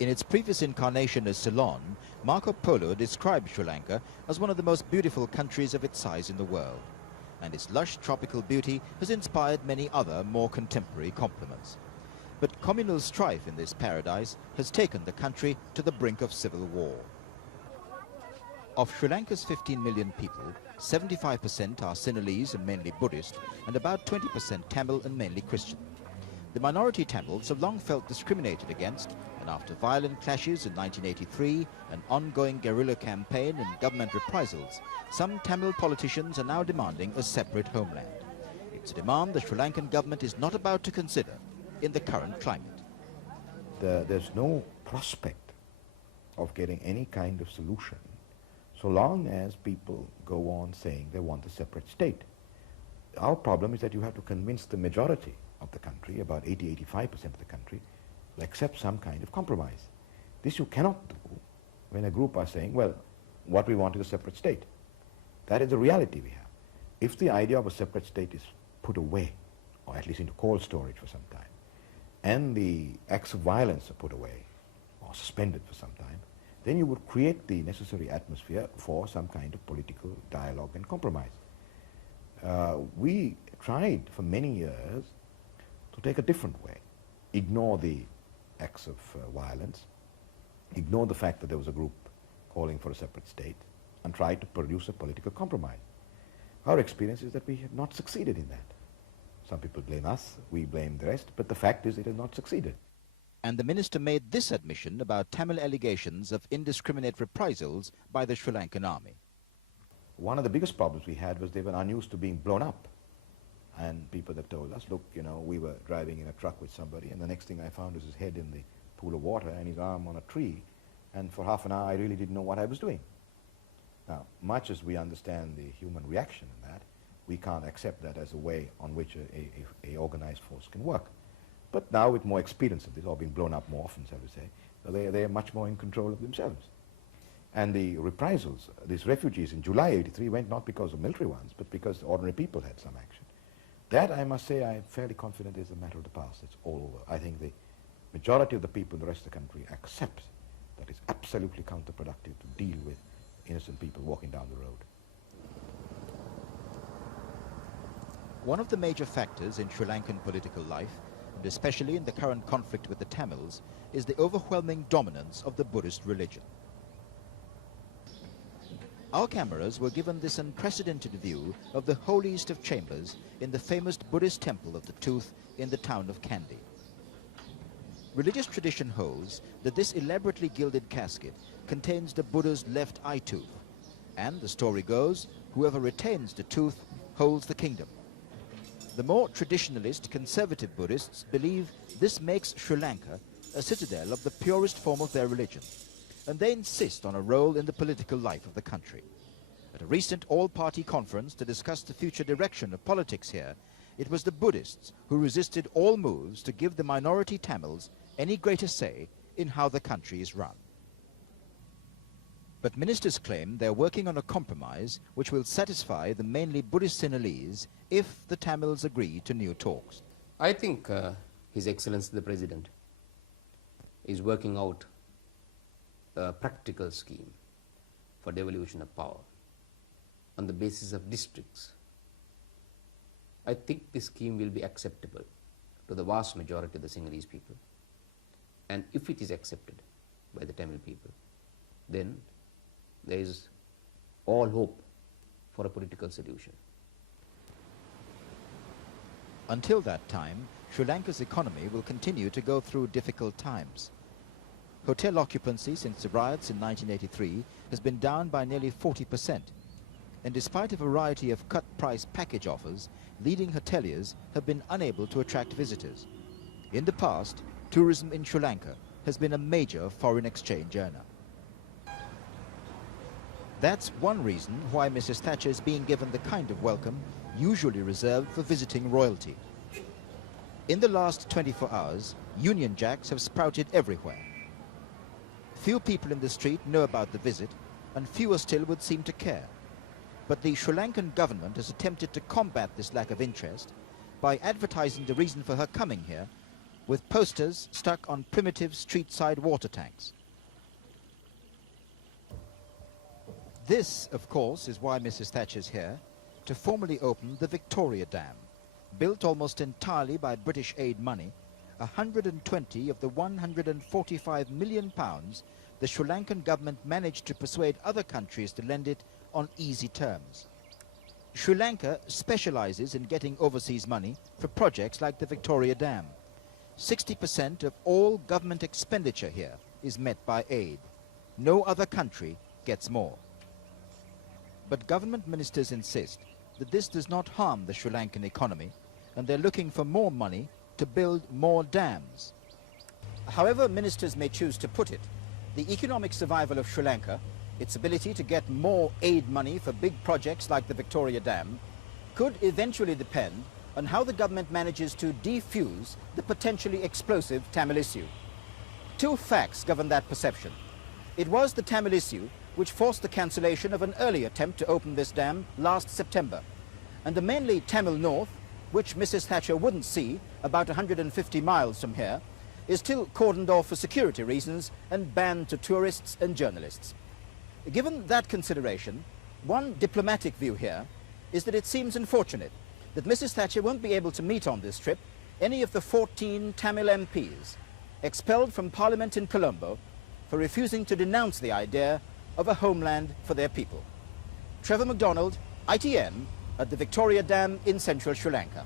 In its previous incarnation as Ceylon, Marco Polo described Sri Lanka as one of the most beautiful countries of its size in the world, and its lush tropical beauty has inspired many other more contemporary compliments. But communal strife in this paradise has taken the country to the brink of civil war. Of Sri Lanka's 15 million people, 75% are Sinhalese and mainly Buddhist, and about 20% Tamil and mainly Christian. The minority Tamils have long felt discriminated against, and after violent clashes in 1983, an ongoing guerrilla campaign and government reprisals, some Tamil politicians are now demanding a separate homeland. It's a demand the Sri Lankan government is not about to consider in the current climate. There's no prospect of getting any kind of solution so long as people go on saying they want a separate state. Our problem is that you have to convince the majority of the country, about 80–85% of the country, to accept some kind of compromise. This you cannot do when a group are saying, well, what we want is a separate state. That is the reality we have. If the idea of a separate state is put away, or at least into cold storage for some time, and the acts of violence are put away, or suspended for some time, then you would create the necessary atmosphere for some kind of political dialogue and compromise. We tried for many years to take a different way, ignore the acts of violence, ignore the fact that there was a group calling for a separate state, and try to produce a political compromise. Our experience is that we have not succeeded in that. Some people blame us, we blame the rest, but the fact is it has not succeeded. And the minister made this admission about Tamil allegations of indiscriminate reprisals by the Sri Lankan army. One of the biggest problems we had was they were unused to being blown up. And people have told us, look, you know, we were driving in a truck with somebody, and the next thing I found was his head in the pool of water and his arm on a tree, and for half an hour I really didn't know what I was doing. Now, much as we understand the human reaction in that, we can't accept that as a way on which a organized force can work. But now with more experience of this, or being blown up more often, shall we say, so they are much more in control of themselves. And the reprisals, these refugees in July '83 went not because of military ones, but because ordinary people had some action. That, I must say, I'm fairly confident is a matter of the past. It's all over. I think the majority of the people in the rest of the country accepts that it's absolutely counterproductive to deal with innocent people walking down the road. One of the major factors in Sri Lankan political life, and especially in the current conflict with the Tamils, is the overwhelming dominance of the Buddhist religion. Our cameras were given this unprecedented view of the holiest of chambers in the famous Buddhist temple of the Tooth in the town of Kandy. Religious tradition holds that this elaborately gilded casket contains the Buddha's left eye tooth, and the story goes, whoever retains the tooth holds the kingdom. The more traditionalist, conservative Buddhists believe this makes Sri Lanka a citadel of the purest form of their religion, and they insist on a role in the political life of the country. At a recent all-party conference to discuss the future direction of politics here, it was the Buddhists who resisted all moves to give the minority Tamils any greater say in how the country is run. But ministers claim they're working on a compromise which will satisfy the mainly Buddhist Sinhalese if the Tamils agree to new talks. I think His Excellency the President is working out a practical scheme for devolution of power on the basis of districts. I think this scheme will be acceptable to the vast majority of the Sinhalese people, and if it is accepted by the Tamil people, then there is all hope for a political solution. Until that time, Sri Lanka's economy will continue to go through difficult times. Hotel occupancy since the riots in 1983 has been down by nearly 40%, and despite a variety of cut-price package offers, leading hoteliers have been unable to attract visitors. In the past, tourism in Sri Lanka has been a major foreign exchange earner. That's one reason why Mrs. Thatcher is being given the kind of welcome usually reserved for visiting royalty. In the last 24 hours, Union Jacks have sprouted everywhere. Few people in the street know about the visit, and fewer still would seem to care. But the Sri Lankan government has attempted to combat this lack of interest by advertising the reason for her coming here with posters stuck on primitive street-side water tanks. This, of course, is why Mrs. Thatcher's here, to formally open the Victoria Dam. Built almost entirely by British aid money, 120 of the £145 million the Sri Lankan government managed to persuade other countries to lend it on easy terms. Sri Lanka specializes in getting overseas money for projects like the Victoria Dam. 60% of all government expenditure here is met by aid. No other country gets more. But government ministers insist that this does not harm the Sri Lankan economy, and they're looking for more money to build more dams. However ministers may choose to put it, the economic survival of Sri Lanka, its ability to get more aid money for big projects like the Victoria Dam, could eventually depend on how the government manages to defuse the potentially explosive Tamil issue. Two facts govern that perception. It was the Tamil issue which forced the cancellation of an early attempt to open this dam last September, and the mainly Tamil North, which Mrs. Thatcher wouldn't see about 150 miles from here, is still cordoned off for security reasons and banned to tourists and journalists. Given that consideration, one diplomatic view here is that it seems unfortunate that Mrs. Thatcher won't be able to meet on this trip any of the 14 Tamil MPs expelled from Parliament in Colombo for refusing to denounce the idea of a homeland for their people. Trevor MacDonald, ITN, at the Victoria Dam in central Sri Lanka.